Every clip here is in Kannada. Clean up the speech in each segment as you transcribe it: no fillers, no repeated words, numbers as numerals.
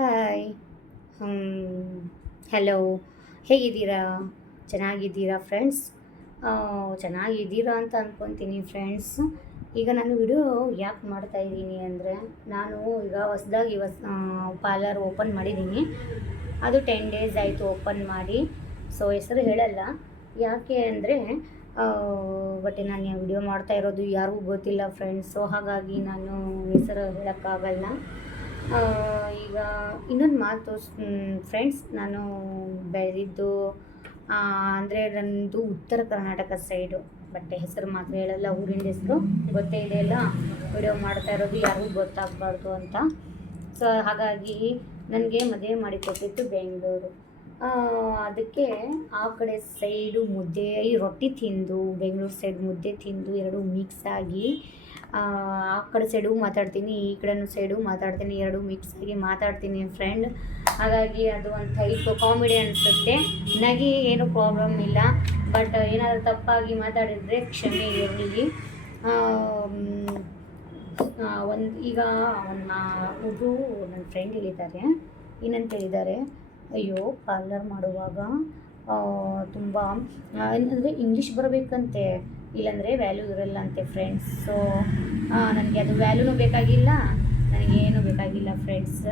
ಹಾಯ್. ಹಲೋ. ಹೇಗಿದ್ದೀರಾ? ಚೆನ್ನಾಗಿದ್ದೀರಾ ಫ್ರೆಂಡ್ಸ್? ಚೆನ್ನಾಗಿದ್ದೀರಾ ಅಂತ ಅಂದ್ಕೊತೀನಿ ಫ್ರೆಂಡ್ಸ್. ಈಗ ನಾನು ವಿಡಿಯೋ ಯಾಕೆ ಮಾಡ್ತಾಯಿದ್ದೀನಿ ಅಂದರೆ, ನಾನು ಈಗ ಹೊಸ್ದಾಗಿ ಪಾರ್ಲರ್ ಓಪನ್ ಮಾಡಿದ್ದೀನಿ. ಅದು 10 ಡೇಸ್ ಆಯಿತು ಓಪನ್ ಮಾಡಿ. ಸೊ ಹೆಸರು ಹೇಳಲ್ಲ, ಯಾಕೆ ಅಂದರೆ ಬಟ್ ನಾನು ವಿಡಿಯೋ ಮಾಡ್ತಾ ಇರೋದು ಯಾರಿಗೂ ಗೊತ್ತಿಲ್ಲ ಫ್ರೆಂಡ್ಸ್. ಸೊ ಹಾಗಾಗಿ ನಾನು ಹೆಸರು ಹೇಳೋಕ್ಕಾಗಲ್ಲ. ಈಗ ಇನ್ನೊಂದು ಮಾತು ಫ್ರೆಂಡ್ಸ್, ನಾನು ಬೆಳೆದಿದ್ದು ಅಂದರೆ ನನ್ನದು ಉತ್ತರ ಕರ್ನಾಟಕ ಸೈಡು. ಬಟ್ ಹೆಸರು ಮಾತ್ರ ಹೇಳಲ್ಲ, ಊರಿನ ಹೆಸರು ಗೊತ್ತೇ ಇದೆಯಲ್ಲ. ವಿಡಿಯೋ ಮಾಡ್ತಾ ಇರೋದು ಯಾರಿಗೂ ಗೊತ್ತಾಗಬಾರ್ದು ಅಂತ. ಸೊ ಹಾಗಾಗಿ ನನಗೆ ಮದುವೆ ಮಾಡಿಕೊಟ್ಟಿದ್ದು ಬೆಂಗಳೂರು. ಅದಕ್ಕೆ ಆ ಕಡೆ ಸೈಡು ಮುದ್ದೆ ರೊಟ್ಟಿ ತಿಂದು, ಬೆಂಗಳೂರು ಸೈಡ್ ಮುದ್ದೆ ತಿಂದು ಎರಡೂ ಮಿಕ್ಸ್ ಆಗಿ, ಆ ಕಡೆ ಸೈಡು ಮಾತಾಡ್ತೀನಿ, ಈ ಕಡೆನೂ ಸೈಡು ಮಾತಾಡ್ತೀನಿ, ಎರಡೂ ಮಿಕ್ಸ್ ಆಗಿ ಮಾತಾಡ್ತೀನಿ ಫ್ರೆಂಡ್. ಹಾಗಾಗಿ ಅದು ಒಂದು ಟೈಪ್ ಕಾಮಿಡಿ ಅನಿಸುತ್ತೆ. ನನಗೆ ಏನು ಪ್ರಾಬ್ಲಮ್ ಇಲ್ಲ, ಬಟ್ ಏನಾದರೂ ತಪ್ಪಾಗಿ ಮಾತಾಡಿದರೆ ಕ್ಷಮೆ ಇರಲಿ. ಈಗ ಒಬ್ಬರು ನನ್ನ ಫ್ರೆಂಡ್ ಹೇಳಿದ್ದಾರೆ, ಏನಂತ ಹೇಳಿದ್ದಾರೆ, ಅಯ್ಯೋ ಪಾರ್ಲರ್ ಮಾಡುವಾಗ ತುಂಬ ಅಂದರೆ ಇಂಗ್ಲೀಷ್ ಬರಬೇಕಂತೆ, ಇಲ್ಲಾಂದರೆ ವ್ಯಾಲ್ಯೂ ಇರಲ್ಲ ಅಂತೆ ಫ್ರೆಂಡ್ಸ್. ಸೊ ನನಗೆ ಅದು ವ್ಯಾಲ್ಯೂನೂ ಬೇಕಾಗಿಲ್ಲ, ನನಗೇನು ಬೇಕಾಗಿಲ್ಲ ಫ್ರೆಂಡ್ಸ್.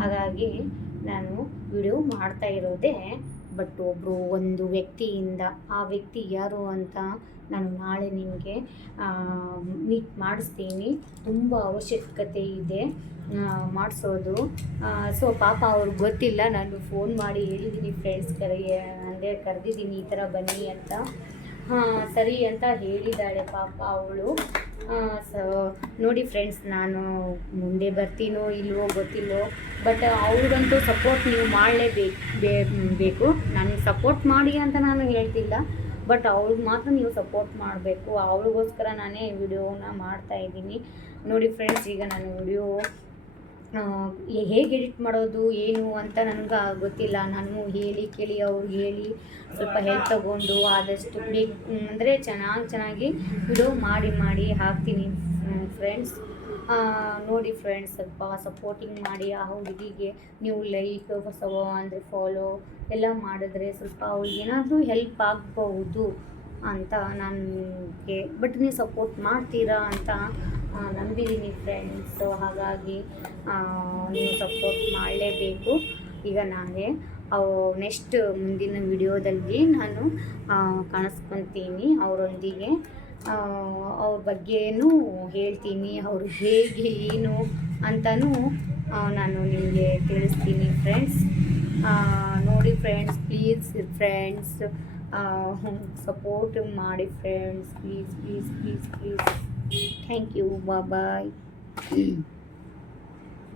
ಹಾಗಾಗಿ ನಾನು ವಿಡಿಯೋ ಮಾಡ್ತಾ ಇರೋದೇ. ಬಟ್ ಒಂದು ವ್ಯಕ್ತಿಯಿಂದ, ಆ ವ್ಯಕ್ತಿ ಯಾರು ಅಂತ ನಾನು ನಾಳೆ ನಿಮಗೆ ಮೀಟ್ ಮಾಡಿಸ್ತೀನಿ. ತುಂಬ ಅವಶ್ಯಕತೆ ಇದೆ ಮಾಡಿಸೋದು. ಸೊ ಪಾಪ ಅವ್ರಿಗೆ ಗೊತ್ತಿಲ್ಲ, ನಾನು ಫೋನ್ ಮಾಡಿ ಹೇಳಿದ್ದೀನಿ ಫ್ರೆಂಡ್ಸ್, ಕರೆದಿದ್ದೀನಿ ಈ ಥರ ಬನ್ನಿ ಅಂತ. ಸರಿ ಅಂತ ಹೇಳಿದ್ದಾಳೆ ಪಾಪ ಅವಳು. ಸೊ ನೋಡಿ ಫ್ರೆಂಡ್ಸ್, ನಾನು ಮುಂದೆ ಬರ್ತೀನೋ ಇಲ್ವೋ ಗೊತ್ತಿಲ್ಲೋ, ಬಟ್ ಅವ್ರಿಗಂತೂ ಸಪೋರ್ಟ್ ನೀವು ಮಾಡಲೇಬೇಕು. ನನಗೆ ಸಪೋರ್ಟ್ ಮಾಡಿ ಅಂತ ನಾನು ಹೇಳ್ತಿಲ್ಲ, ಬಟ್ ಅವ್ಳಿಗೆ ಮಾತ್ರ ನೀವು ಸಪೋರ್ಟ್ ಮಾಡಬೇಕು. ಅವಳಿಗೋಸ್ಕರ ನಾನೇ ವಿಡಿಯೋನ ಮಾಡ್ತಾಯಿದ್ದೀನಿ. ನೋಡಿ ಫ್ರೆಂಡ್ಸ್, ಈಗ ನಾನು ವಿಡಿಯೋ ಹೇಗೆ ಎಡಿಟ್ ಮಾಡೋದು ಏನು ಅಂತ ನನಗೆ ಗೊತ್ತಿಲ್ಲ. ನಾನು ಹೇಳಿ ಕೇಳಿ ಅವ್ರಿಗೆ ಹೇಳಿ ಸ್ವಲ್ಪ ಹೆಲ್ಪ್ ತಗೊಂಡು ಆದಷ್ಟು ಅಂದರೆ ಚೆನ್ನಾಗಿ ವಿಡಿಯೋ ಮಾಡಿ ಹಾಕ್ತೀನಿ ಫ್ರೆಂಡ್ಸ್. ನೋಡಿ ಫ್ರೆಂಡ್ಸ್, ಸ್ವಲ್ಪ ಸಪೋರ್ಟಿಂಗ್ ಮಾಡಿ. ಆ ಹುಡುಗಿಗೆ ನೀವು ಲೈಕ್ ಅಂದರೆ ಫಾಲೋ ಎಲ್ಲ ಮಾಡಿದ್ರೆ ಸ್ವಲ್ಪ ಅವ್ಳಿಗೆ ಏನಾದರೂ ಹೆಲ್ಪ್ ಆಗ್ಬೋದು ಅಂತ ನನಗೆ, ಬಟ್ ನೀವು ಸಪೋರ್ಟ್ ಮಾಡ್ತೀರಾ ಅಂತ ನಂಬಿದ್ದೀನಿ ಫ್ರೆಂಡ್ಸ್. ಸೊ ಹಾಗಾಗಿ ನೀವು ಸಪೋರ್ಟ್ ಮಾಡಲೇಬೇಕು. ಈಗ ನಾಳೆ ನೆಕ್ಸ್ಟ್ ಮುಂದಿನ ವಿಡಿಯೋದಲ್ಲಿ ನಾನು ಕಾಣಿಸ್ಕೊತೀನಿ ಅವರೊಂದಿಗೆ. ಅವ್ರ ಬಗ್ಗೆನೂ ಹೇಳ್ತೀನಿ, ಅವರು ಹೇಗೆ ಏನು ಅಂತಲೂ ನಾನು ನಿಮಗೆ ತಿಳಿಸ್ತೀನಿ ಫ್ರೆಂಡ್ಸ್. ನೋಡಿ ಫ್ರೆಂಡ್ಸ್, ಪ್ಲೀಸ್ ಫ್ರೆಂಡ್ಸ್, ಸಪೋರ್ಟ್ ಮಾಡಿ friends, please. Thank you, bye.